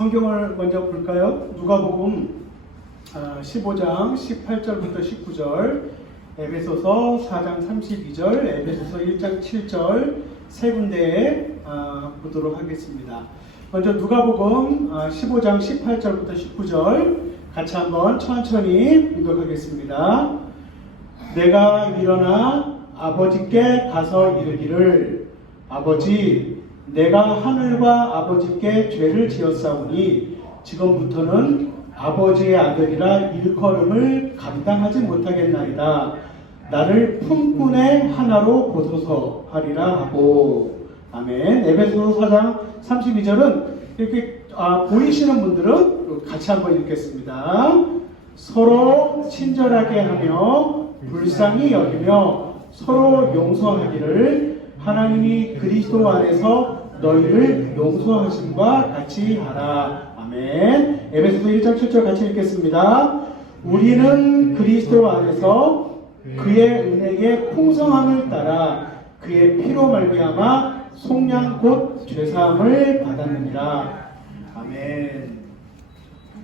성경을 먼저 볼까요? 누가복음 15장 18절부터 19절, 에베소서 4장 32절, 에베소서 1장 7절 세 군데에 보도록 하겠습니다. 먼저 누가복음 15장 18절부터 19절 같이 한번 천천히 읽어가겠습니다. 내가 일어나 아버지께 가서 이르기를, 아버지, 내가 하늘과 아버지께 죄를 지었사오니 지금부터는 아버지의 아들이라 일컬음을 감당하지 못하겠나이다. 나를 품꾼의 하나로 보소서 하리라 하고. 아멘. 에베소서 4장 32절은 이렇게 보이시는 분들은 같이 한번 읽겠습니다. 서로 친절하게 하며 불쌍히 여기며 서로 용서하기를 하나님이 그리스도 안에서 너희를 용서하심과 같이 하라. 아멘. 에베소서 1장 7절 같이 읽겠습니다. 우리는 그리스도 안에서 그의 은혜의 풍성함을 따라 그의 피로 말미암아 속량 곧 죄사함을 받았느니라. 아멘.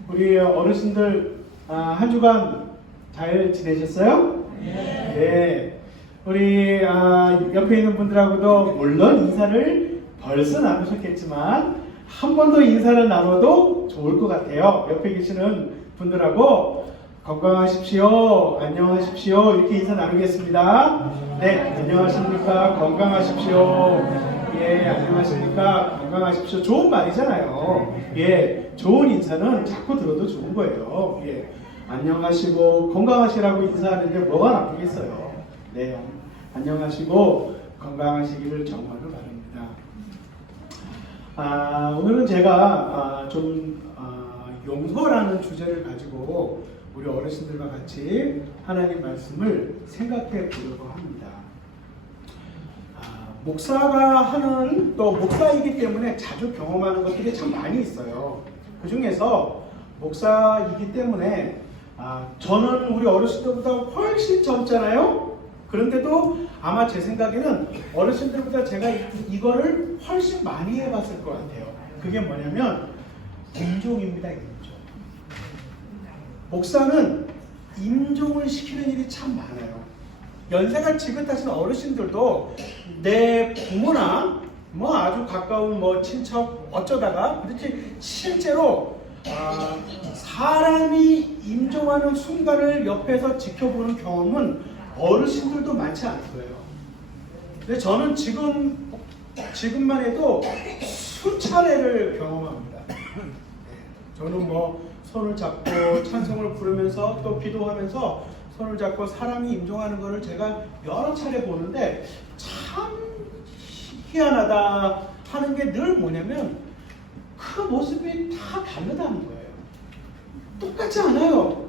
우리 어르신들 한 주간 잘 지내셨어요? 네. 우리 옆에 있는 분들하고도 물론 인사를 벌써 나누셨겠지만 한 번 더 인사를 나눠도 좋을 것 같아요. 옆에 계시는 분들하고 건강하십시오, 안녕하십시오 이렇게 인사 나누겠습니다. 네, 안녕하십니까, 건강하십시오. 예, 안녕하십니까, 건강하십시오. 좋은 말이잖아요. 예, 좋은 인사는 자꾸 들어도 좋은 거예요. 예, 안녕하시고 건강하시라고 인사하는 게 뭐가 나쁘겠어요. 네, 안녕하시고 건강하시기를 정말로 바랍니다. 오늘은 제가 용서라는 주제를 가지고 우리 어르신들과 같이 하나님 말씀을 생각해 보려고 합니다. 목사가 하는, 또 목사이기 때문에 자주 경험하는 것들이 참 많이 있어요. 그 중에서 목사이기 때문에 저는 우리 어르신들보다 훨씬 젊잖아요. 그런데도 아마 제 생각에는 어르신들보다 제가 이거를 훨씬 많이 해봤을 것 같아요. 그게 뭐냐면 임종입니다. 임종. 목사는 임종을 시키는 일이 참 많아요. 연세가 지긋하신 어르신들도 내 부모나 아주 가까운 친척 어쩌다가 그렇게 실제로 사람이 임종하는 순간을 옆에서 지켜보는 경험은 어르신들도 많지 않을 거예요. 근데 저는 지금만 해도 수차례를 경험합니다. 저는 손을 잡고 찬송을 부르면서 또 기도하면서 손을 잡고 사람이 임종하는 것을 제가 여러 차례 보는데 참 희한하다 하는 게 늘 뭐냐면 그 모습이 다 다르다는 거예요. 똑같지 않아요.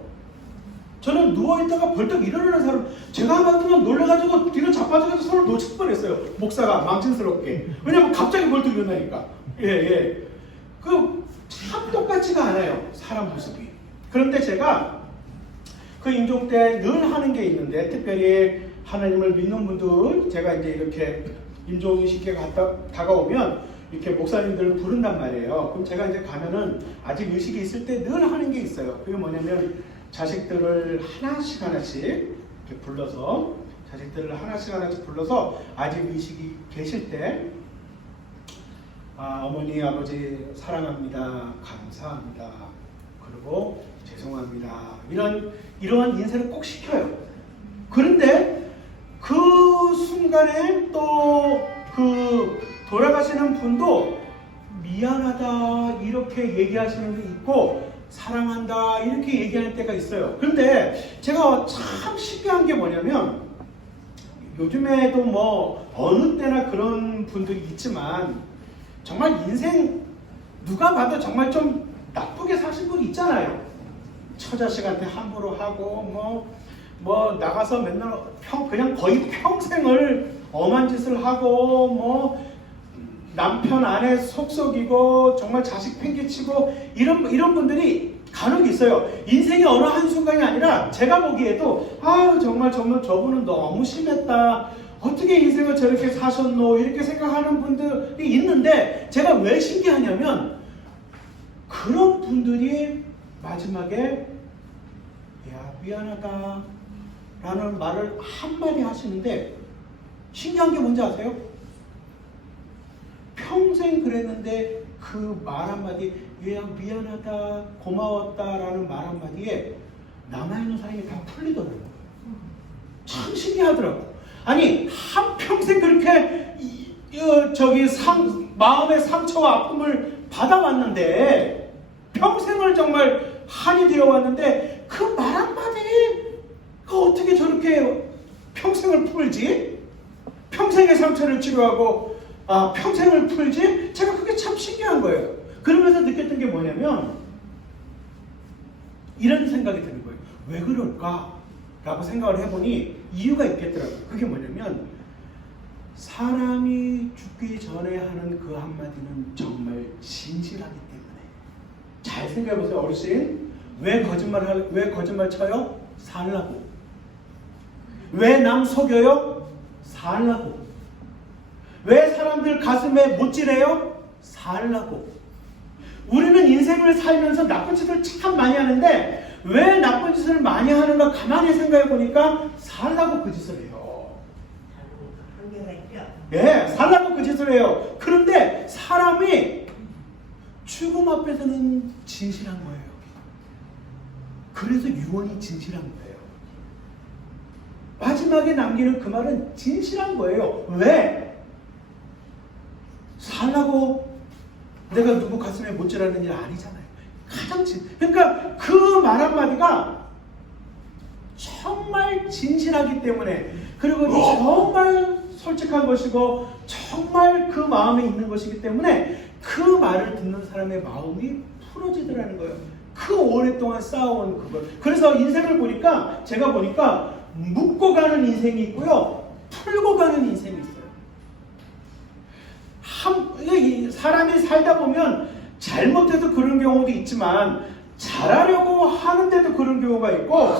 저는 누워있다가 벌떡 일어나는 사람, 제가 한번 놀래가지고 뒤로 자빠져서 손을 놓칠 뻔했어요. 목사가 망신스럽게. 왜냐면 갑자기 벌떡 일어나니까. 예. 참 똑같지가 않아요. 사람 모습이. 그런데 제가 그 임종 때 늘 하는 게 있는데, 특별히 하나님을 믿는 분들, 제가 이제 이렇게 임종이 쉽게 다가오면 이렇게 목사님들을 부른단 말이에요. 그럼 제가 이제 가면은 아직 의식이 있을 때 늘 하는 게 있어요. 그게 뭐냐면 자식들을 하나씩 이렇게 불러서, 하나씩 불러서 아직 의식이 계실 때 어머니, 아버지 사랑합니다, 감사합니다, 그리고 죄송합니다, 이러한 인사를 꼭 시켜요. 그런데 그 순간에 또 그 돌아가시는 분도 미안하다 이렇게 얘기하시는 게 있고 사랑한다 이렇게 얘기하는 때가 있어요. 그런데 제가 참 신기한 게 뭐냐면, 요즘에도 어느 때나 그런 분들이 있지만 정말 인생 누가 봐도 정말 좀 나쁘게 사신 분이 있잖아요. 처자식한테 함부로 하고 나가서 맨날 그냥 거의 평생을 엄한 짓을 하고 남편 아내 속썩이고 정말 자식 팽개치고 이런 분들이 간혹 있어요. 인생의 어느 한순간이 아니라 제가 보기에도 정말 저분은 너무 심했다, 어떻게 인생을 저렇게 사셨노 이렇게 생각하는 분들이 있는데, 제가 왜 신기하냐면 그런 분들이 마지막에 야 미안하다 라는 말을 한마디 하시는데 신기한 게 뭔지 아세요? 평생 그랬는데 그 말 한마디 야 미안하다 고마웠다 라는 말 한마디에 남아있는 사람이 다 풀리더라고요. 참 신기하더라고요. 아니 한평생 그렇게 마음의 상처와 아픔을 받아왔는데 평생을 정말 한이 되어왔는데 그 말 한마디가 어떻게 저렇게 평생을 풀지? 평생의 상처를 치료하고 평생을 풀지? 제가 그게 참 신기한 거예요. 그러면서 느꼈던 게 뭐냐면 이런 생각이 드는 거예요. 왜 그럴까? 라고 생각을 해보니 이유가 있겠더라고요. 그게 뭐냐면 사람이 죽기 전에 하는 그 한마디는 정말 진실하기 때문에. 잘 생각해보세요. 어르신 왜 거짓말 쳐요? 살라고. 왜 남 속여요? 살라고. 왜 사람들 가슴에 못질해요? 살라고. 우리는 인생을 살면서 나쁜 짓을 참 많이 하는데 왜 나쁜 짓을 많이 하는가 가만히 생각해 보니까 살라고 그 짓을 해요. 예, 살라고 그 짓을 해요. 그런데 사람이 죽음 앞에서는 진실한 거예요. 그래서 유언이 진실한 거예요. 마지막에 남기는 그 말은 진실한 거예요. 왜? 살라고 내가 누구 가슴에 못질하는 일 아니잖아요. 그러니까 그 말 한마디가 정말 진실하기 때문에 그리고 정말 솔직한 것이고 정말 그 마음에 있는 것이기 때문에 그 말을 듣는 사람의 마음이 풀어지더라는 거예요. 그 오랫동안 쌓아온 그걸. 그래서 인생을 보니까 제가 보니까 묻고 가는 인생이 있고요. 풀고 가는 인생이 있어요. 사람이 살다 보면 잘못해도 그런 경우도 있지만 잘하려고 하는데도 그런 경우가 있고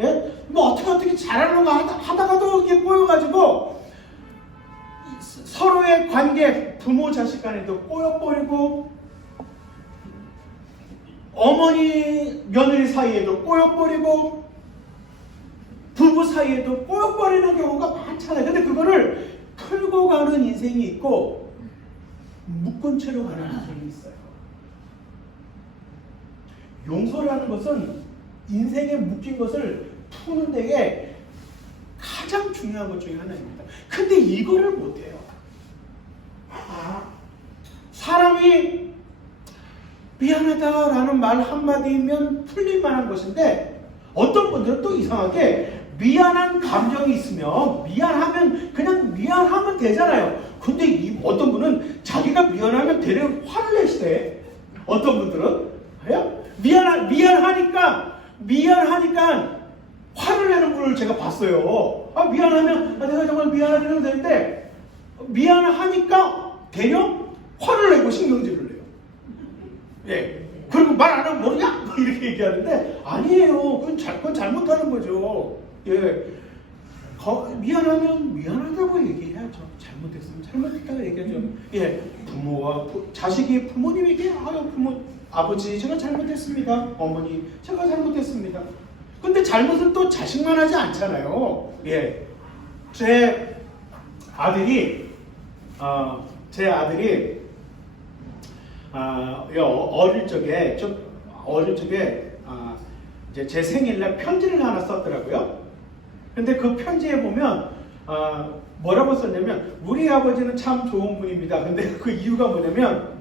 예? 뭐 어떻게 잘하려고 하다가도 이게 꼬여가지고 서로의 관계 부모 자식 간에도 꼬여버리고 어머니 며느리 사이에도 꼬여버리고 부부 사이에도 꼬여버리는 경우가 많잖아요. 근데 그거를 풀고 가는 인생이 있고 묶은 채로 가는 인생이 있어요. 용서라는 것은 인생에 묶인 것을 푸는 데에 가장 중요한 것 중에 하나입니다. 근데 이거를 못해요. 사람이 미안하다라는 말 한마디면 풀릴 만한 것인데 어떤 분들은 또 이상하게 미안한 감정이 있으면 미안하면 그냥 미안하면 되잖아요. 근데 어떤 분은 자기가 미안하면 되려 화를 내시대. 어떤 분들은 미안하니까 화를 내는 분을 제가 봤어요. 미안하면 내가 정말 미안하면 되는데 미안하니까 되려 화를 내고 신경질을 내요. 예. 그리고 말 안 하면 모르냐? 이렇게 얘기하는데 아니에요. 그건 잘못하는 거죠. 예. 미안하면 미안하다고 얘기해야죠. 잘못했으면 잘못했다고 얘기하죠. 예. 부모와 자식이 부모님에게 아버지 제가 잘못했습니다. 어머니 제가 잘못했습니다. 근데 잘못은 또 자식만 하지 않잖아요. 예. 제 아들이 어릴 적에 이제 제 생일날 편지를 하나 썼더라고요. 근데 그 편지에 보면 뭐라고 썼냐면 우리 아버지는 참 좋은 분입니다. 근데 그 이유가 뭐냐면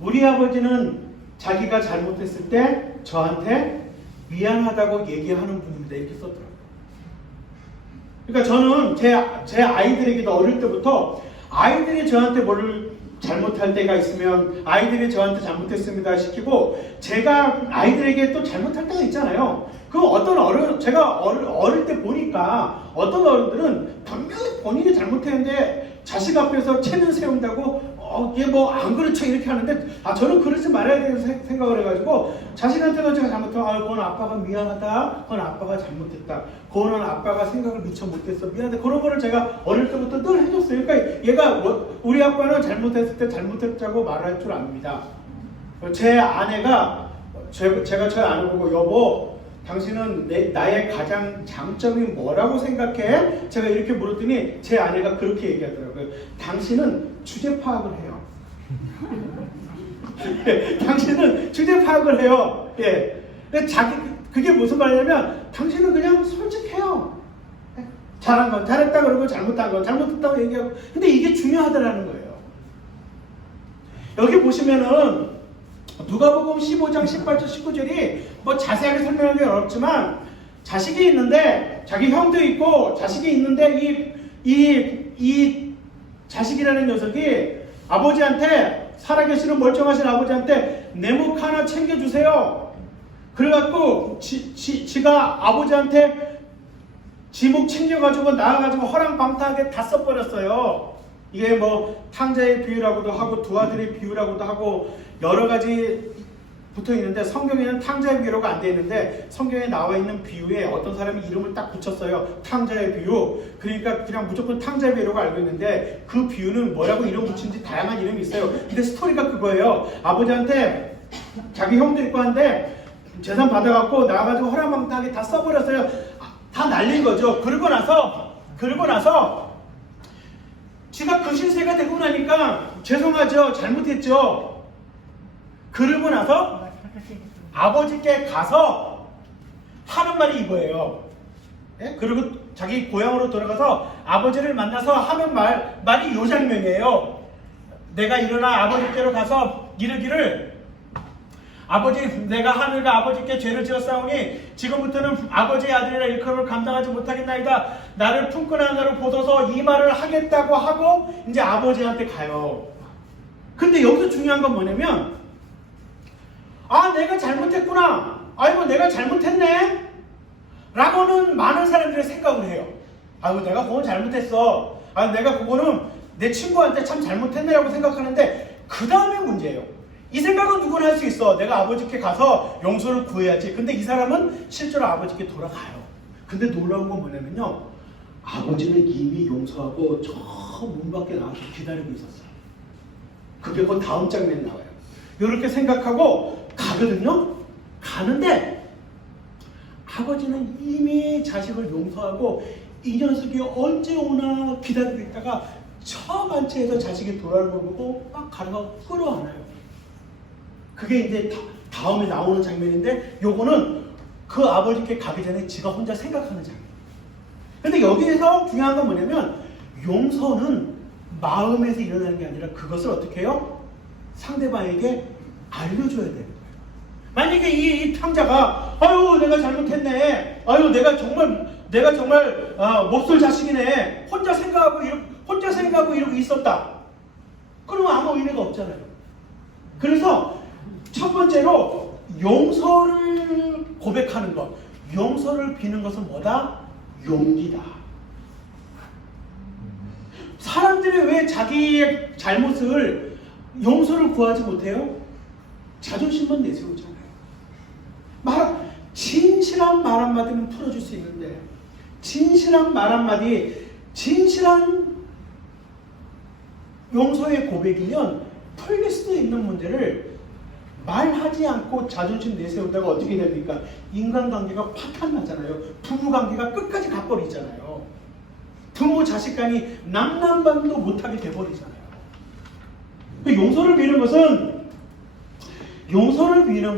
우리 아버지는 자기가 잘못했을 때 저한테 미안하다고 얘기하는 분입니다. 이렇게 썼더라고요. 그러니까 저는 제 아이들에게도 어릴 때부터 아이들이 저한테 뭐를 잘못할 때가 있으면 아이들이 저한테 잘못했습니다 시키고 제가 아이들에게 또 잘못할 때가 있잖아요. 제가 어릴 때 보니까 어떤 어른들은 분명히 본인이 잘못했는데 자식 앞에서 체면 세운다고 얘 뭐 안 그렇죠 이렇게 하는데 저는 그러지 말아야 되는 생각을 해가지고 자식한테도 제가 잘못하면 그건 아빠가 미안하다, 그건 아빠가 잘못했다, 그거는 아빠가 생각을 미처 못했어 미안하다, 그런 거를 제가 어릴 때부터 늘 해줬어요. 그러니까 얘가 우리 아빠는 잘못했을 때 잘못했다고 말할 줄 압니다. 제 아내가 제가 저희 아내 보고 여보 당신은 나의 가장 장점이 뭐라고 생각해? 제가 이렇게 물었더니 제 아내가 그렇게 얘기하더라고요. 당신은 주제 파악을 해요. 당신은 주제 파악을 해요. 예. 그게 무슨 말이냐면 당신은 그냥 솔직해요. 잘한 건 잘했다 그러고 잘못한 건 잘못했다고 얘기하고. 근데 이게 중요하다라는 거예요. 여기 보시면은 누가복음 15장 18절 19절이 뭐 자세하게 설명하기 어렵지만 자식이 있는데 자기 형도 있고 자식이 있는데 이 자식이라는 녀석이 아버지한테 살아계시는 멀쩡하신 아버지한테 내목 하나 챙겨주세요. 그래갖고 지가 아버지한테 지목 챙겨가지고 나와가지고 허랑방탕하게 다 써버렸어요. 이게 뭐 탕자의 비유라고도 하고 두 아들의 비유라고도 하고 여러 가지 붙어 있는데 성경에는 탕자의 비유라고 안 돼 있는데 성경에 나와 있는 비유에 어떤 사람이 이름을 딱 붙였어요. 탕자의 비유. 그러니까 그냥 무조건 탕자의 비유라고 알고 있는데 그 비유는 뭐라고 이름 붙인지 다양한 이름이 있어요. 근데 스토리가 그거예요. 아버지한테 자기 형도 있고 한데 재산 받아갖고 나와가지고 허랑방탕하게 다 써버렸어요. 다 날린 거죠. 그러고 나서 지가 그 신세가 되고 나니까 죄송하죠. 잘못했죠. 그러고 나서 아버지께 가서 하는 말이 이거예요. 예? 그리고 자기 고향으로 돌아가서 아버지를 만나서 하는 말이 이 장면이에요. 내가 일어나 아버지께로 가서 이르기를 아버지 내가 하늘과 아버지께 죄를 지었사오니 지금부터는 아버지의 아들이라 일컬음을 감당하지 못하겠나이다. 나를 품고 나를 보소서 이 말을 하겠다고 하고 이제 아버지한테 가요. 근데 여기서 중요한 건 뭐냐면 내가 잘못했구나. 아이고 내가 잘못했네. 라고는 많은 사람들이 생각을 해요. 아이고 내가 그건 잘못했어. 내가 그거는 내 친구한테 참 잘못했네 라고 생각하는데 그 다음에 문제예요. 이 생각은 누구나 할 수 있어. 내가 아버지께 가서 용서를 구해야지. 근데 이 사람은 실제로 아버지께 돌아가요. 근데 놀라운 건 뭐냐면요. 아버지는 이미 용서하고 저 문 밖에 나와서 기다리고 있었어요. 그게 그 다음 장면에 나와요. 이렇게 생각하고 가거든요. 가는데 아버지는 이미 자식을 용서하고 이 녀석이 언제 오나 기다리고 있다가 저 만체에서 자식이 돌아오는 걸 보고 막 가다가 끌어안아요. 그게 이제 다음에 나오는 장면인데 요거는 그 아버지께 가기 전에 지가 혼자 생각하는 장면. 근데 여기에서 중요한 건 뭐냐면 용서는 마음에서 일어나는 게 아니라 그것을 어떻게 해요? 상대방에게 알려줘야 되는 거예요. 만약에 이 탕자가 아유 내가 잘못했네. 아유 내가 정말 몹쓸 자식이네. 혼자 생각하고 이러고 있었다. 그러면 아무 의미가 없잖아요. 그래서 첫 번째로 용서를 고백하는 것, 용서를 비는 것은 뭐다? 용기다. 사람들이 왜 자기의 잘못을 용서를 구하지 못해요? 자존심만 내세우잖아요. 진실한 말 한마디는 풀어줄 수 있는데 진실한 말 한마디, 진실한 용서의 고백이면 풀릴 수도 있는 문제를 말하지 않고 자존심 내세우다가 어떻게 됩니까? 인간관계가 파탄나잖아요. 부부관계가 끝까지 가버리잖아요. 부모 자식 간이 남남반도 못하게 돼버리잖아요. 용서를 비는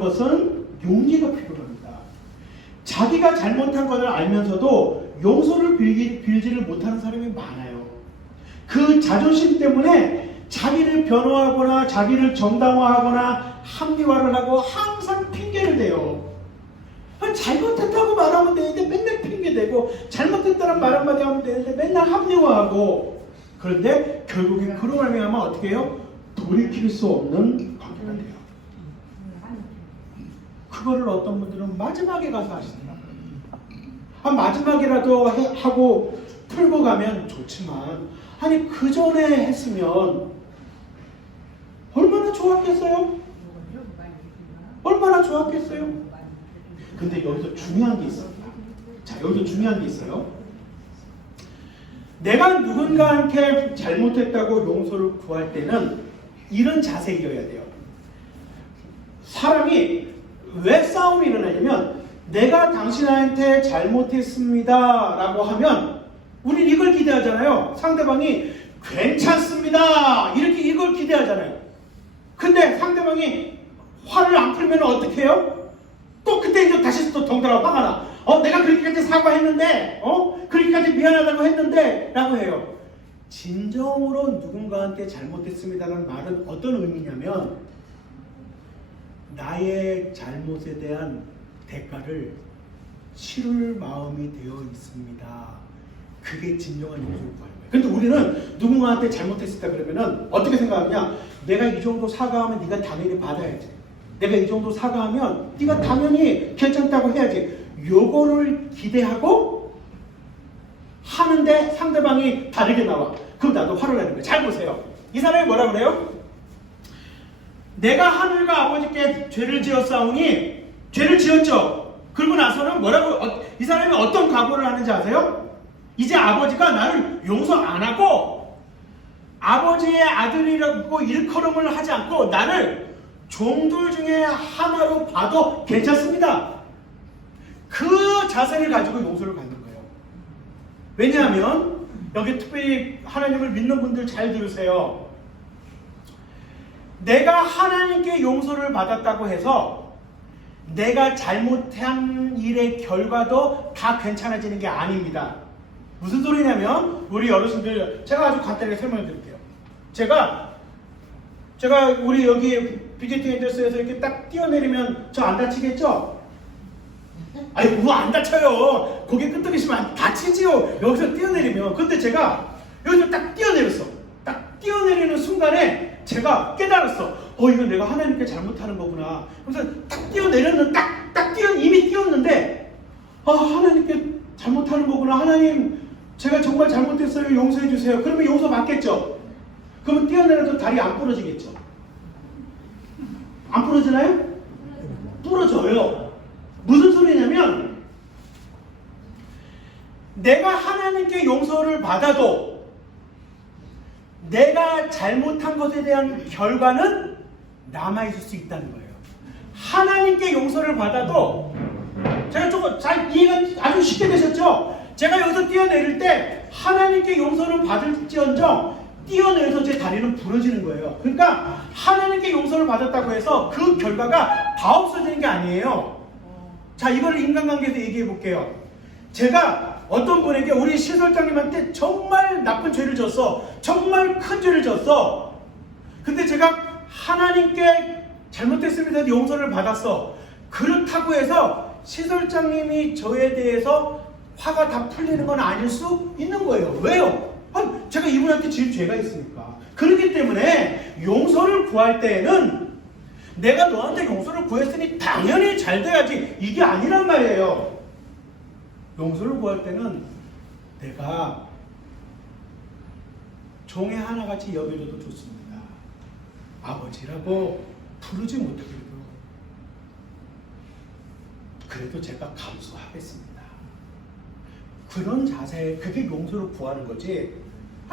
것은 용기가 필요합니다. 자기가 잘못한 것을 알면서도 용서를 빌지를 못하는 사람이 많아요. 그 자존심 때문에 자기를 변호하거나 자기를 정당화하거나 합리화를 하고 항상 핑계를 대요. 잘못했다고 말하면 되는데 맨날 핑계대고 잘못했다는 말 한마디 하면 되는데 맨날 합리화하고, 그런데 결국에 그로 말미암아 어떻게 해요? 돌이킬 수 없는 관계가 돼요. 그거를 어떤 분들은 마지막에 가서 하시더라고요. 마지막이라도 하고 풀고 가면 좋지만 그 전에 했으면 얼마나 좋았겠어요? 얼마나 좋았겠어요? 근데 여기서 중요한 게 있어요. 여기서 중요한 게 있어요. 내가 누군가한테 잘못했다고 용서를 구할 때는 이런 자세이어야 돼요. 사람이 왜 싸움이 일어나냐면 내가 당신한테 잘못했습니다 라고 하면 우린 이걸 기대하잖아요. 상대방이 괜찮습니다 이렇게 이걸 기대하잖아요. 근데 상대방이 화를 안 풀면 어떻게 해요? 또 그때 이제 다시 또 덩달아 화가 나. 내가 그렇게까지 사과했는데 그렇게까지 미안하다고 했는데 라고 해요. 진정으로 누군가한테 잘못했습니다라는 말은 어떤 의미냐면 나의 잘못에 대한 대가를 치를 마음이 되어 있습니다. 그게 진정한 용서를 구하는 거예요. 근데 우리는 누군가한테 잘못했을 때 그러면은 어떻게 생각하냐? 내가 이 정도 사과하면 네가 당연히 받아야지. 내가 이 정도 사과하면 네가 당연히 괜찮다고 해야지. 요거를 기대하고 하는데 상대방이 다르게 나와. 그럼 나도 화를 내는 거예요. 잘 보세요. 이 사람이 뭐라 그래요? 내가 하늘과 아버지께 죄를 지었사오니 죄를 지었죠. 그러고 나서는 뭐라고 이 사람이 어떤 각오를 하는지 아세요? 이제 아버지가 나를 용서 안 하고 아버지의 아들이라고 일컬음을 하지 않고 나를 종들 중에 하나로 봐도 괜찮습니다. 그 자세를 가지고 용서를 받는 거예요. 왜냐하면 여기 특별히 하나님을 믿는 분들 잘 들으세요. 내가 하나님께 용서를 받았다고 해서 내가 잘못한 일의 결과도 다 괜찮아지는 게 아닙니다. 무슨 소리냐면 우리 어르신들 제가 아주 간단하게 설명해 드릴게요. 제가 우리 여기 BJT 엔젤스에서 이렇게 딱 뛰어내리면 저 안 다치겠죠? 아니 뭐 안 다쳐요. 고개 끄덕이시면 다치지요. 여기서 뛰어내리면. 근데 제가 여기서 딱 뛰어내렸어. 딱 뛰어내리는 순간에 제가 깨달았어. 이거 내가 하나님께 잘못하는 거구나. 그래서 딱 뛰어내렸는데 이미 뛰었는데 하나님께 잘못하는 거구나. 하나님 제가 정말 잘못했어요. 용서해 주세요. 그러면 용서 받겠죠. 그러면 뛰어내려도 다리 안 부러지겠죠. 안 부러지나요? 부러져요. 무슨 소리냐면 내가 하나님께 용서를 받아도 내가 잘못한 것에 대한 결과는 남아있을 수 있다는 거예요. 하나님께 용서를 받아도 제가 조금 잘 이해가 아주 쉽게 되셨죠? 제가 여기서 뛰어내릴 때 하나님께 용서를 받을지언정 뛰어내려서 제 다리는 부러지는 거예요. 그러니까 하나님께 용서를 받았다고 해서 그 결과가 다 없어지는 게 아니에요. 자, 이걸 인간관계에서 얘기해 볼게요. 제가 어떤 분에게 우리 시설장님한테 정말 나쁜 죄를 졌어. 정말 큰 죄를 졌어. 근데 제가 하나님께 잘못했습니다. 용서를 받았어. 그렇다고 해서 시설장님이 저에 대해서 화가 다 풀리는 건 아닐 수 있는 거예요. 왜요? 제가 이분한테 지은 죄가 있으니까. 그렇기 때문에 용서를 구할 때에는 내가 너한테 용서를 구했으니 당연히 잘 돼야지 이게 아니란 말이에요. 용서를 구할 때는 내가 종의 하나같이 여겨줘도 좋습니다. 아버지라고 부르지 못해도 그래도 제가 감수하겠습니다. 그런 자세, 그게 용서를 구하는 거지.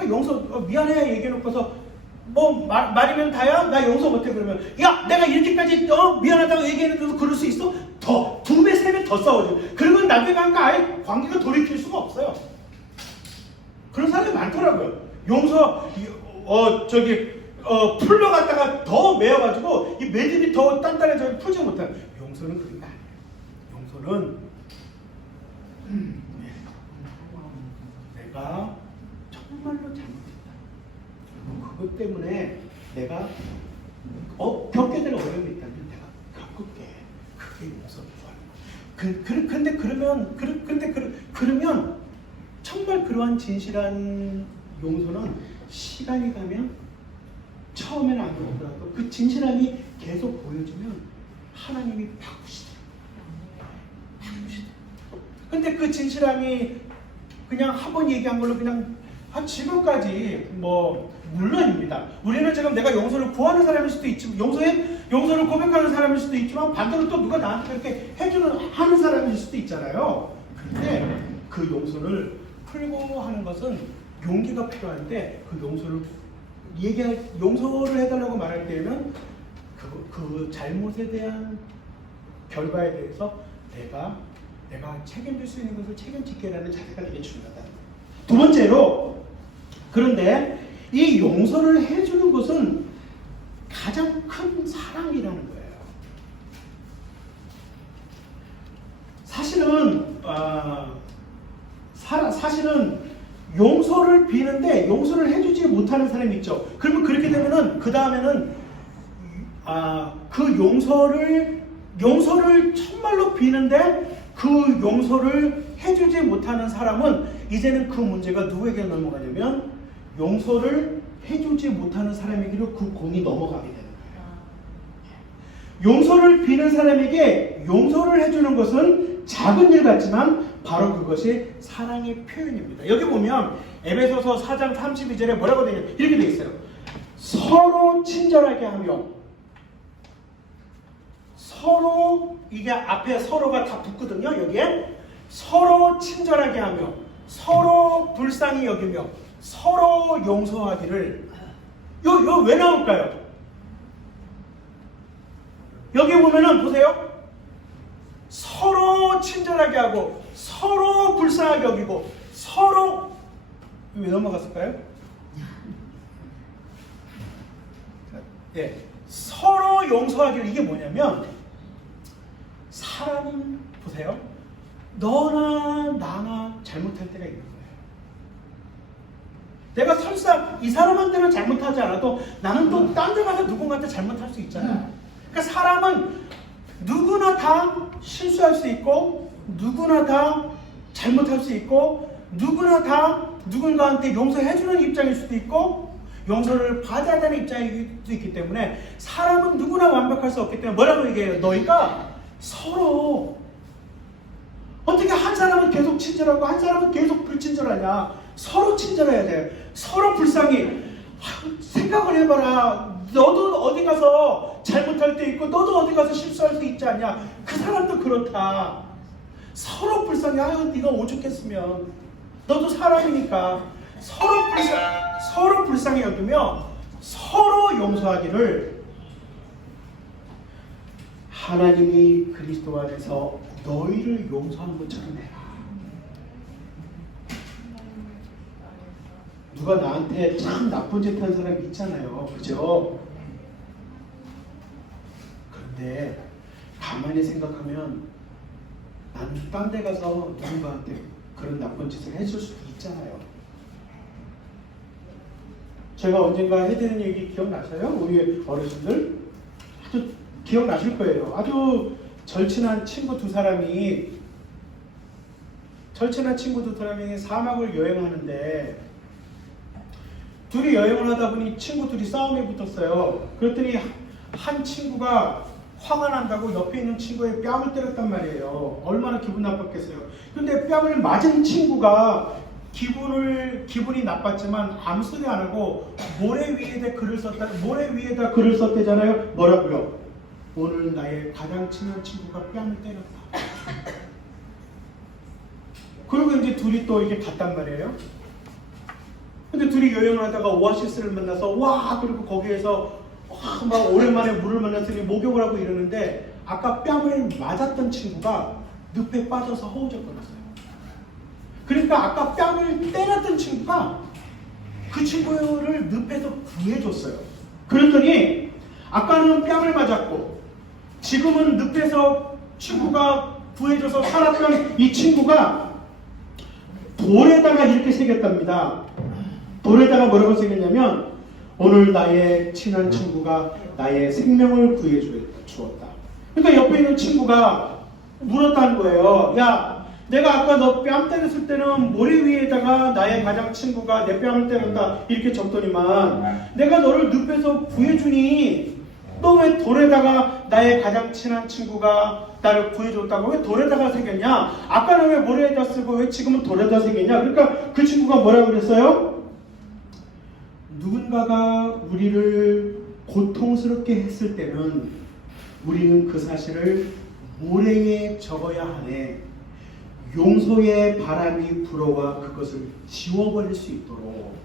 용서 미안해 얘기해놓고서 뭐 말이면 다야? 나 용서 못해. 그러면 야 내가 이렇게까지 미안하다고 얘기했는데도 그럴 수 있어? 더 2배 3배 더 싸워줘. 그러면 나중에 가니까 아예 관계가 돌이킬 수가 없어요. 그런 사람이 많더라고요. 용서 풀러갔다가 더 매여가지고 이 매듭이 더 단단해져 풀지 못해. 용서는 그런 게 아니에요. 용서는 내가 정말로 잘못했다. 그것 때문에 내가 겪게 될 어려움이 있다면 내가 겪을게. 그게 용서를 구하는 거야. 그러면 정말 그러한 진실한 용서는 시간이 가면 처음에는 안 그러더라도 그 진실함이 계속 보여주면 하나님이 바꾸시더라고요. 근데 그 진실함이 그냥 한 번 얘기한 걸로 그냥 지금까지 물론입니다. 우리는 지금 내가 용서를 구하는 사람일 수도 있지만 용서를 고백하는 사람일 수도 있지만 반대로 또 누가 나한테 그렇게 하는 사람일 수도 있잖아요. 그런데 그 용서를 풀고 하는 것은 용기가 필요한데 그 용서를 해달라고 말할 때는 그 잘못에 대한 결과에 대해서 내가 책임질 수 있는 것을 책임지게라는 자세가 되게 중요하다. 두 번째로, 그런데 이 용서를 해주는 것은 가장 큰 사랑이라는 거예요. 사실은 용서를 비는데 용서를 해주지 못하는 사람이 있죠. 그러면 그렇게 되면은 그 다음에는 그 용서를 정말로 비는데 그 용서를 해주지 못하는 사람은 이제는 그 문제가 누구에게 넘어가냐면 용서를 해주지 못하는 사람에게로 그 공이 넘어가게 되는 거예요. 용서를 비는 사람에게 용서를 해주는 것은 작은 일 같지만 바로 그것이 사랑의 표현입니다. 여기 보면 에베소서 4장 32절에 뭐라고 되냐, 이렇게 되어 있어요. 서로 친절하게 하며, 서로, 이게 앞에 서로가 다 붙거든요. 여기에 서로 친절하게 하며, 서로 불쌍히 여기며, 서로 용서하기를. 요 왜 나올까요? 여기 보면은 보세요. 서로 친절하게 하고, 서로 불쌍하게 여기고, 서로, 왜 넘어갔을까요? 예, 서로 용서하기를. 이게 뭐냐면 사람은 보세요. 너나 나나 잘못할 때가 있는 거예요. 내가 설사 이 사람한테는 잘못하지 않아도 나는 또 딴 데 가서 누군가한테 잘못할 수 있잖아요. 그러니까 사람은 누구나 다 실수할 수 있고, 누구나 다 잘못할 수 있고, 누구나 다 누군가한테 용서해주는 입장일 수도 있고, 용서를 받아야 되는 입장일 수도 있기 때문에 사람은 누구나 완벽할 수 없기 때문에 뭐라고 얘기해요? 너희가 서로, 어떻게 한 사람은 계속 친절하고 한 사람은 계속 불친절하냐? 서로 친절해야 돼요. 서로 불쌍히. 생각을 해봐라. 너도 어디 가서 잘못할 때 있고 너도 어디 가서 실수할 수 있지 않냐? 그 사람도 그렇다. 서로 불쌍히. 네가 오죽했으면. 너도 사람이니까 서로 불쌍히 여기며 서로 용서하기를 하나님이 그리스도 안에서 너희를 용서하는 것처럼 해라. 누가 나한테 참 나쁜 짓 한 사람이 있잖아요. 그죠? 그런데 가만히 생각하면 나는 딴 데 가서 누군가한테 그런 나쁜 짓을 해줄 수도 있잖아요. 제가 언젠가 해드린 얘기 기억나세요? 우리 어르신들? 아주 기억나실 거예요. 아주 절친한 친구 두 사람이 사막을 여행하는데 둘이 여행을 하다 보니 친구 둘이 싸움에 붙었어요. 그랬더니 한 친구가 화가 난다고 옆에 있는 친구의 뺨을 때렸단 말이에요. 얼마나 기분 나빴겠어요. 근데 뺨을 맞은 친구가 기분이 나빴지만 아무 소리 안 하고 모래 위에다 글을 썼대잖아요. 뭐라고요? 오늘 나의 가장 친한 친구가 뺨을 때렸다. 그리고 이제 둘이 또 이게 갔단 말이에요. 근데 둘이 여행을 하다가 오아시스를 만나서 그리고 거기에서 막 오랜만에 물을 만났더니 목욕을 하고 이러는데 아까 뺨을 맞았던 친구가 늪에 빠져서 허우적거렸어요. 그러니까 아까 뺨을 때렸던 친구가 그 친구를 늪에서 구해줬어요. 그랬더니 아까는 뺨을 맞았고 지금은 늪에서 친구가 구해줘서 살았던 이 친구가 돌에다가 이렇게 새겼답니다. 돌에다가 뭐라고 새겼냐면 오늘 나의 친한 친구가 나의 생명을 구해 주었다. 그러니까 옆에 있는 친구가 물었다는 거예요. 야, 내가 아까 너 뺨 때렸을 때는 모래 위에다가 나의 가장 친구가 내 뺨을 때렸다 이렇게 적더니만 내가 너를 늪에서 구해주니 너 왜 돌에다가 나의 가장 친한 친구가 나를 구해줬다고 왜 돌에다가 새겼냐? 아까는 왜 모래에다 쓰고 왜 지금은 돌에다 새겼냐? 그러니까 그 친구가 뭐라고 그랬어요? 누군가가 우리를 고통스럽게 했을 때는 우리는 그 사실을 모래에 적어야 하네. 용서의 바람이 불어와 그것을 지워버릴 수 있도록.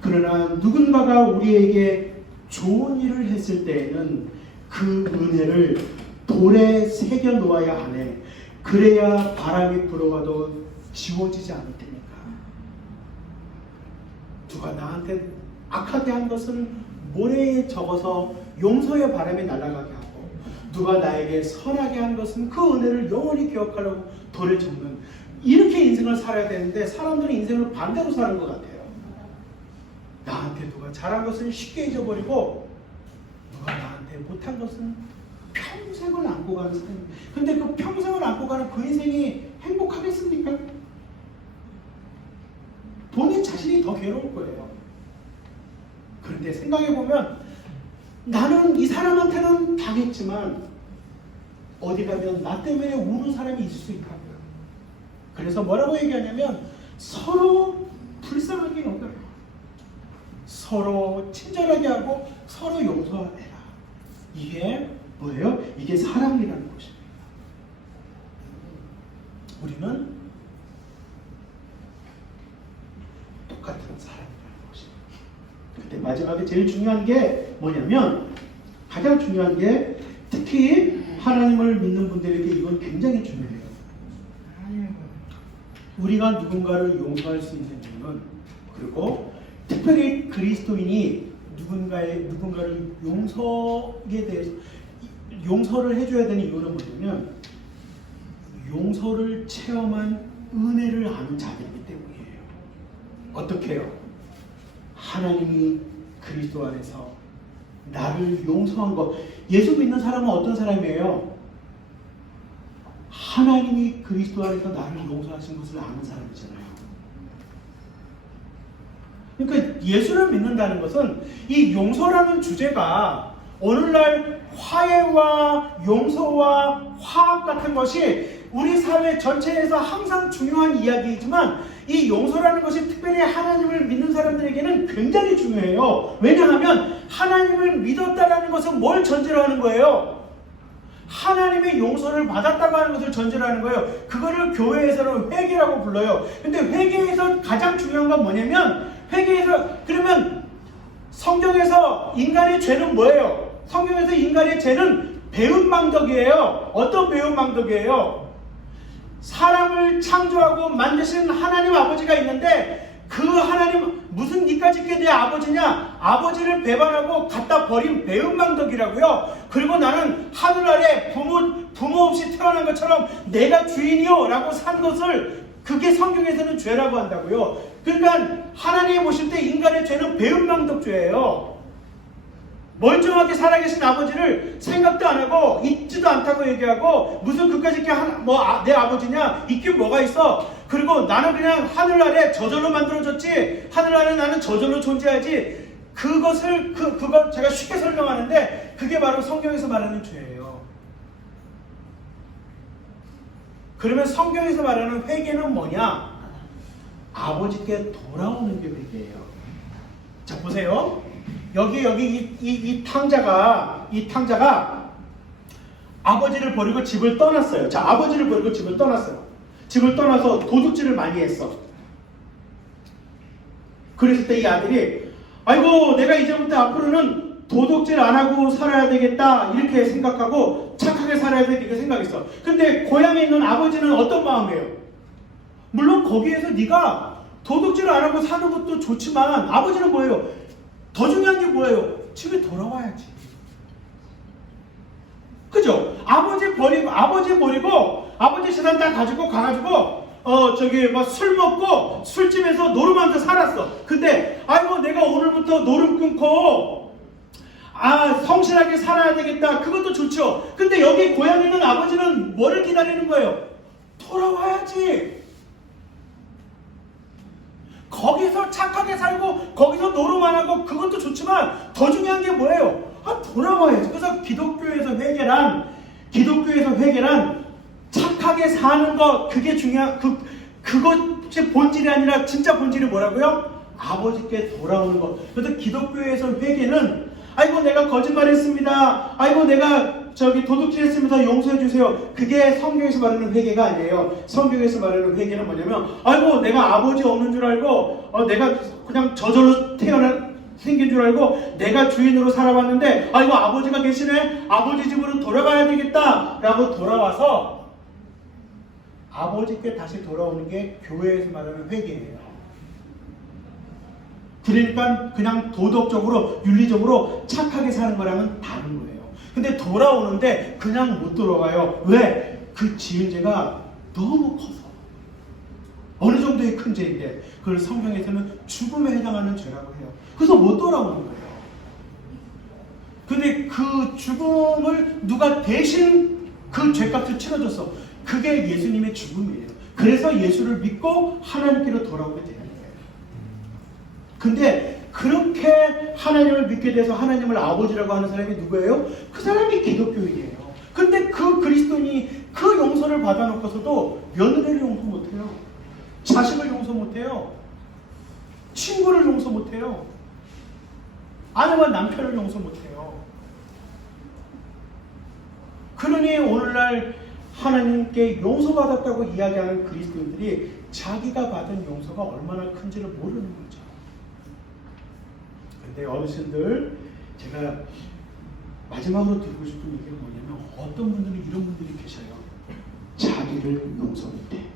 그러나 누군가가 우리에게 좋은 일을 했을 때에는 그 은혜를 돌에 새겨 놓아야 하네. 그래야 바람이 불어와도 지워지지 않을 테니까. 누가 나한테 악하게 한 것은 모래에 적어서 용서의 바람이 날아가게 하고, 누가 나에게 선하게 한 것은 그 은혜를 영원히 기억하려고 돌에 적는, 이렇게 인생을 살아야 되는데 사람들은 인생을 반대로 사는 것 같아요. 나한테 누가 잘한 것은 쉽게 잊어버리고 누가 나한테 못한 것은 평생을 안고 가는 삶. 근데 그 평생을 안고 가는 그 인생이 행복하겠습니까? 본인 자신이 더 괴로울 거예요. 그런데 생각해보면 나는 이 사람한테는 당했지만 어디 가면 나 때문에 우는 사람이 있을 수 있다. 그래서 뭐라고 얘기하냐면 서로 불쌍하게 여겨라. 서로 친절하게 하고 서로 용서해라. 이게 뭐예요? 이게 사랑이라는 것입니다. 우리는 똑같은 사람이라는 것입니다. 근데 마지막에 제일 중요한 게 뭐냐면, 가장 중요한 게 특히 하나님을 믿는 분들에게 이건 굉장히 중요해요. 우리가 누군가를 용서할 수 있는 이유는, 그리고 특별히 그리스도인이 누군가를 용서에 대해서 용서를 해줘야 되는 이유는 뭐냐면, 용서를 체험한 은혜를 아는 자들이기 때문이에요. 어떻게 해요? 하나님이 그리스도 안에서 나를 용서한 것. 예수 믿는 사람은 어떤 사람이에요? 하나님이 그리스도 안에서 나를 용서하신 것을 아는 사람이잖아요. 그러니까 예수를 믿는다는 것은 이 용서라는 주제가 오늘날 화해와 용서와 화합 같은 것이 우리 사회 전체에서 항상 중요한 이야기이지만, 이 용서라는 것이 특별히 하나님을 믿는 사람들에게는 굉장히 중요해요. 왜냐하면 하나님을 믿었다는 것은 뭘 전제로 하는 거예요? 하나님의 용서를 받았다고 하는 것을 전제로 하는 거예요. 그거를 교회에서는 회개라고 불러요. 근데 회개에서 가장 중요한 건 뭐냐면, 회개에서, 그러면 성경에서 인간의 죄는 뭐예요? 성경에서 인간의 죄는 배은망덕이에요. 어떤 배은망덕이에요? 사람을 창조하고 만드신 하나님 아버지가 있는데, 그 하나님 무슨 니까 짓게 내 아버지냐? 아버지를 배반하고 갖다 버린 배은망덕이라고요. 그리고 나는 하늘 아래 부모 없이 태어난 것처럼 내가 주인이요 라고 산 것을, 그게 성경에서는 죄라고 한다고요. 그러니까 하나님이 보실 때 인간의 죄는 배은망덕죄예요. 멀쩡하게 살아계신 아버지를 생각도 안 하고 있지도 않다고 얘기하고, 무슨 그까짓 게 내 아버지냐? 있긴 뭐가 있어? 그리고 나는 그냥 하늘 아래 저절로 만들어졌지, 하늘 아래 나는 저절로 존재하지. 그걸 제가 쉽게 설명하는데, 그게 바로 성경에서 말하는 죄예요. 그러면 성경에서 말하는 회개는 뭐냐? 아버지께 돌아오는 게 회개예요. 자, 보세요. 여기 이 탕자가 아버지를 버리고 집을 떠났어요. 자, 아버지를 버리고 집을 떠났어요. 집을 떠나서 도둑질을 많이 했어. 그랬을 때 이 아들이, 아이고, 내가 이제부터 앞으로는 도둑질 안 하고 살아야 되겠다, 이렇게 생각하고 착하게 살아야 되겠다, 이렇게 생각했어. 근데 고향에 있는 아버지는 어떤 마음이에요? 물론 거기에서 네가 도둑질 안 하고 사는 것도 좋지만, 아버지는 뭐예요? 더 중요한 게 뭐예요? 집에 돌아와야지. 그죠? 아버지 버리고 아버지 재산 다 가지고 가가지고 술 먹고 술집에서 노름하면서 살았어. 근데 아이고, 내가 오늘부터 노름 끊고 성실하게 살아야 되겠다. 그것도 좋죠. 근데 여기 고향에 있는 아버지는 뭐를 기다리는 거예요? 돌아와야지. 거기서 착하게 살고 거기서 노름 안 하고 그것도 좋지만, 더 중요한 게 뭐예요? 돌아와야지. 그래서 기독교에서 회개란 착하게 사는 것, 그게 중요한, 그것이 본질이 아니라 진짜 본질이 뭐라고요? 아버지께 돌아오는 것. 그래서 기독교에서 회개는, 아이고 내가 거짓말했습니다, 아이고 내가 도둑질했습니다, 용서해 주세요. 그게 성경에서 말하는 회개가 아니에요. 성경에서 말하는 회개는 뭐냐면, 아이고 내가 아버지 없는 줄 알고 내가 그냥 저절로 생긴 줄 알고 내가 주인으로 살아왔는데 이거 아버지가 계시네, 아버지 집으로 돌아가야 되겠다 라고 돌아와서 아버지께 다시 돌아오는 게 교회에서 말하는 회개예요. 그러니까 그냥 도덕적으로 윤리적으로 착하게 사는 거랑은 다른 거예요. 근데 돌아오는데 그냥 못 돌아와요. 왜? 그 지은 죄가 너무 커서. 어느 정도의 큰 죄인데 그걸 성경에서는 죽음에 해당하는 죄라고 해요. 그래서 못 돌아오는 거예요. 근데 그 죽음을 누가 대신 그 죄값을 치러줬어. 그게 예수님의 죽음이에요. 그래서 예수를 믿고 하나님께로 돌아오게 되는 거예요. 근데 그렇게 하나님을 믿게 돼서 하나님을 아버지라고 하는 사람이 누구예요? 그 사람이 기독교인이에요. 근데 그 그리스도인이 그 용서를 받아놓고서도 며느리를 용서 못해요. 자식을 용서 못해요. 친구를 용서 못해요. 아내와 남편을 용서 못해요. 그러니 오늘날 하나님께 용서받았다고 이야기하는 그리스도인들이 자기가 받은 용서가 얼마나 큰지를 모르는 거죠. 근데 어르신들, 제가 마지막으로 드리고 싶은 얘기는 뭐냐면, 어떤 분들은 이런 분들이 계셔요. 자기를 용서 못해.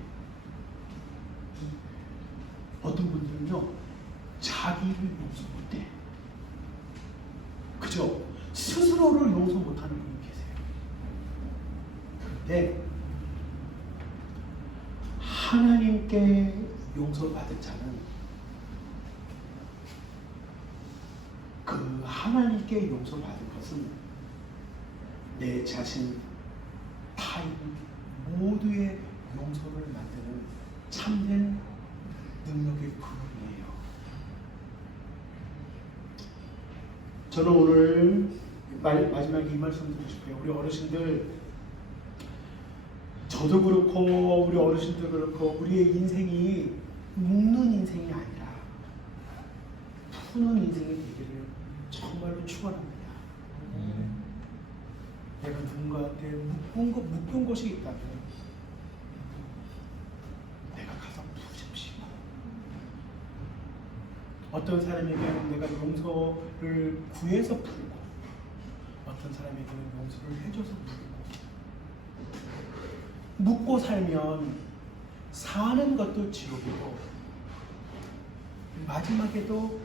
어떤 분들은요, 자기를 용서 못해. 그죠? 스스로를 용서 못하는 분이 계세요. 그런데 하나님께 용서받은 자는 그 하나님께 용서받은 것은 내 자신, 타인 모두의 용서를 만드는 참된 능력의 근원이에요. 저는 오늘 마지막에 이 말씀 드리고 싶어요. 우리 어르신들, 저도 그렇고 우리 어르신들 그렇고 우리의 인생이 묶는 인생이 아니라 푸는 인생이 되기를 정말로 축원합니다. 내가 누군가한테 묶은 것이 있다면 내가 가서 푸십시오. 어떤 사람에게는 내가 용서를 구해서 풀고, 어떤 사람에게는 용서를 해줘서 풀고. 묻고 살면 사는 것도 지옥이고 마지막에도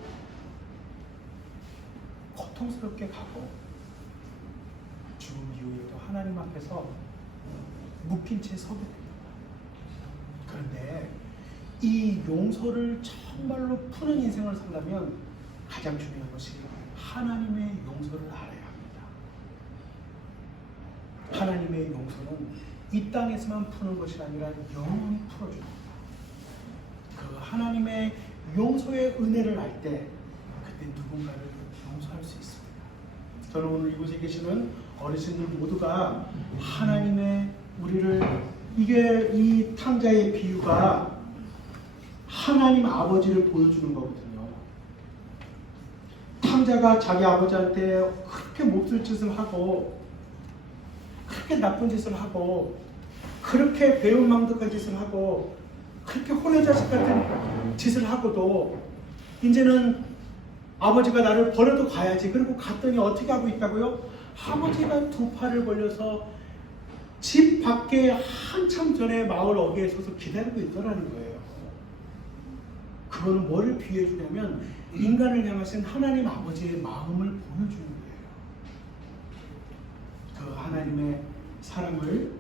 고통스럽게 가고 죽음 이후에도 하나님 앞에서 묶인 채 서게 됩니다. 그런데 이 용서를 정말로 푸는 인생을 살려면 가장 중요한 것이 하나님의 용서를 알아야 합니다. 하나님의 용서는 이 땅에서만 푸는 것이 아니라 영원히 풀어줍니다. 그 하나님의 용서의 은혜를 알 때 그때 누군가를 용서할 수 있습니다. 저는 오늘 이곳에 계시는 어르신들 모두가 하나님의 우리를, 이게 이 탕자의 비유가 하나님 아버지를 보여주는 거거든요. 탕자가 자기 아버지한테 그렇게 몹쓸 짓을 하고, 그렇게 나쁜 짓을 하고, 그렇게 배은망덕한 짓을 하고, 그렇게 혼외자식 같은 짓을 하고도 이제는 아버지가 나를 버려도 가야지. 그리고 갔더니 어떻게 하고 있다고요? 아버지가 두 팔을 벌려서 집 밖에 한참 전에 마을 어귀에 서서 기다리고 있더라는 거예요. 그거는 뭐를 비유해 주냐면 인간을 향하신 하나님 아버지의 마음을 보여주는 거예요. 그 하나님의 사랑을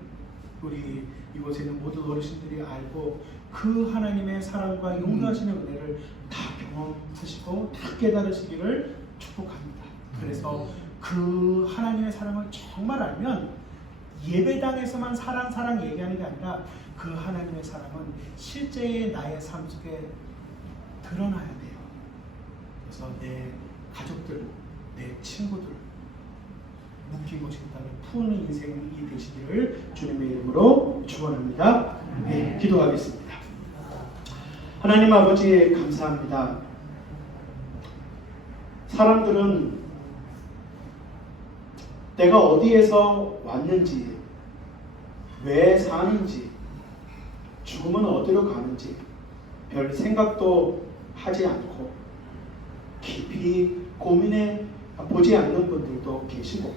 우리 이곳에 있는 모든 어르신들이 알고 그 하나님의 사랑과 용서하시는 은혜를 다 경험하시고 다 깨달으시기를 축복합니다. 그래서 그 하나님의 사랑을 정말 알면 예배당에서만 사랑 얘기하는 게 아니라 그 하나님의 사랑은 실제의 나의 삶 속에 드러나야 돼요. 그래서 내 가족들, 내 친구들 묶인 것이 있다면 푸는 인생이 되시기를 주님의 이름으로 축원합니다. 네, 기도하겠습니다. 하나님 아버지 감사합니다. 사람들은 내가 어디에서 왔는지, 왜 사는지, 죽으면 어디로 가는지 별 생각도 하지 않고 깊이 고민해 보지 않는 분들도 계시고,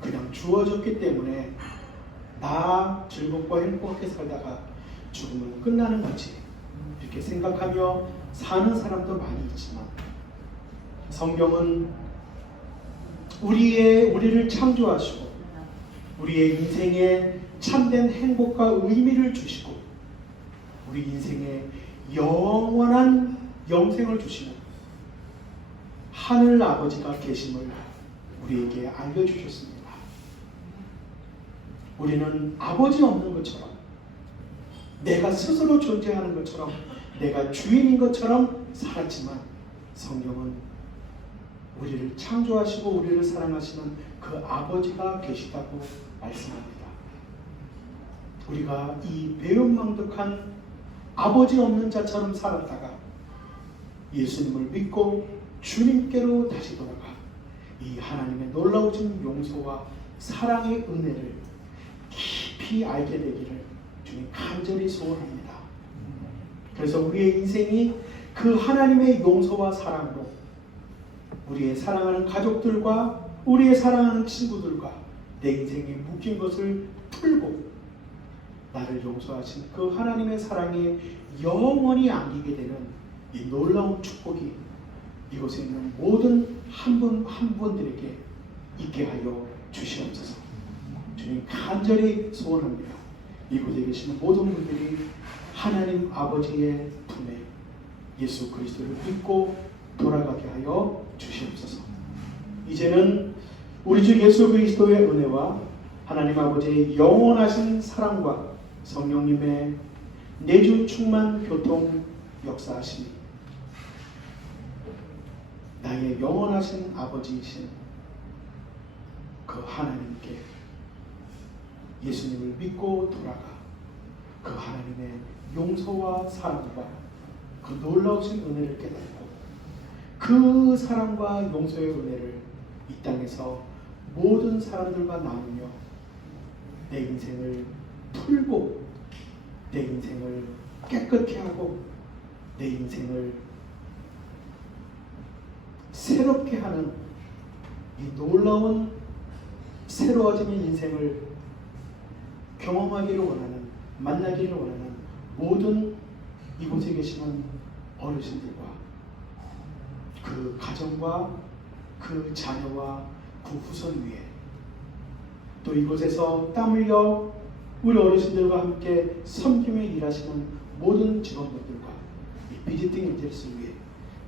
그냥 주어졌기 때문에 나 즐겁고 행복하게 살다가 죽으면 끝나는 거지 이렇게 생각하며 사는 사람도 많이 있지만, 성경은 우리를 창조하시고 우리의 인생에 참된 행복과 의미를 주시고 우리 인생에 영원한 영생을 주시는 하늘 아버지가 계심을 우리에게 알려주셨습니다. 우리는 아버지 없는 것처럼, 내가 스스로 존재하는 것처럼, 내가 주인인 것처럼 살았지만, 성경은 우리를 창조하시고 우리를 사랑하시는 그 아버지가 계시다고 말씀합니다. 우리가 이 배은망덕한 아버지 없는 자처럼 살았다가 예수님을 믿고 주님께로 다시 돌아가 이 하나님의 놀라우신 용서와 사랑의 은혜를 깊이 알게 되기를 주님 간절히 소원합니다. 그래서 우리의 인생이 그 하나님의 용서와 사랑으로 우리의 사랑하는 가족들과 우리의 사랑하는 친구들과 내 인생에 묶인 것을 풀고 나를 용서하신 그 하나님의 사랑에 영원히 안기게 되는 이 놀라운 축복이 이곳에 있는 모든 한 분 한 분들에게 있게 하여 주시옵소서. 주님 간절히 소원합니다. 이곳에 계시는 모든 분들이 하나님 아버지의 품에 예수 그리스도를 믿고 돌아가게 하여 주시옵소서. 이제는 우리 주 예수 그리스도의 은혜와 하나님 아버지의 영원하신 사랑과 성령님의 내주 충만 교통 역사하심이 나의 영원하신 아버지이신 그 하나님께 예수님을 믿고 돌아가 그 하나님의 용서와 사랑과 그 놀라우신 은혜를 깨닫고 그 사랑과 용서의 은혜를 이 땅에서 모든 사람들과 나누며 내 인생을 풀고 내 인생을 깨끗게 하고 내 인생을 새롭게 하는 이 놀라운 새로워지는 인생을 경험하기를 원하는, 만나기를 원하는 모든 이곳에 계시는 어르신들과 그 가정과 그 자녀와 그 후손 위에 또 이곳에서 땀 흘려 우리 어르신들과 함께 섬김에 일하시는 모든 직원분들과 이 비지팅 엔젤스 위에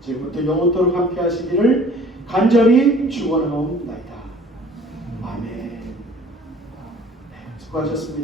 지금부터 영원토록 함께 하시기를 간절히 축원하옵나이다. 아멘. 네, 수고하셨습니다.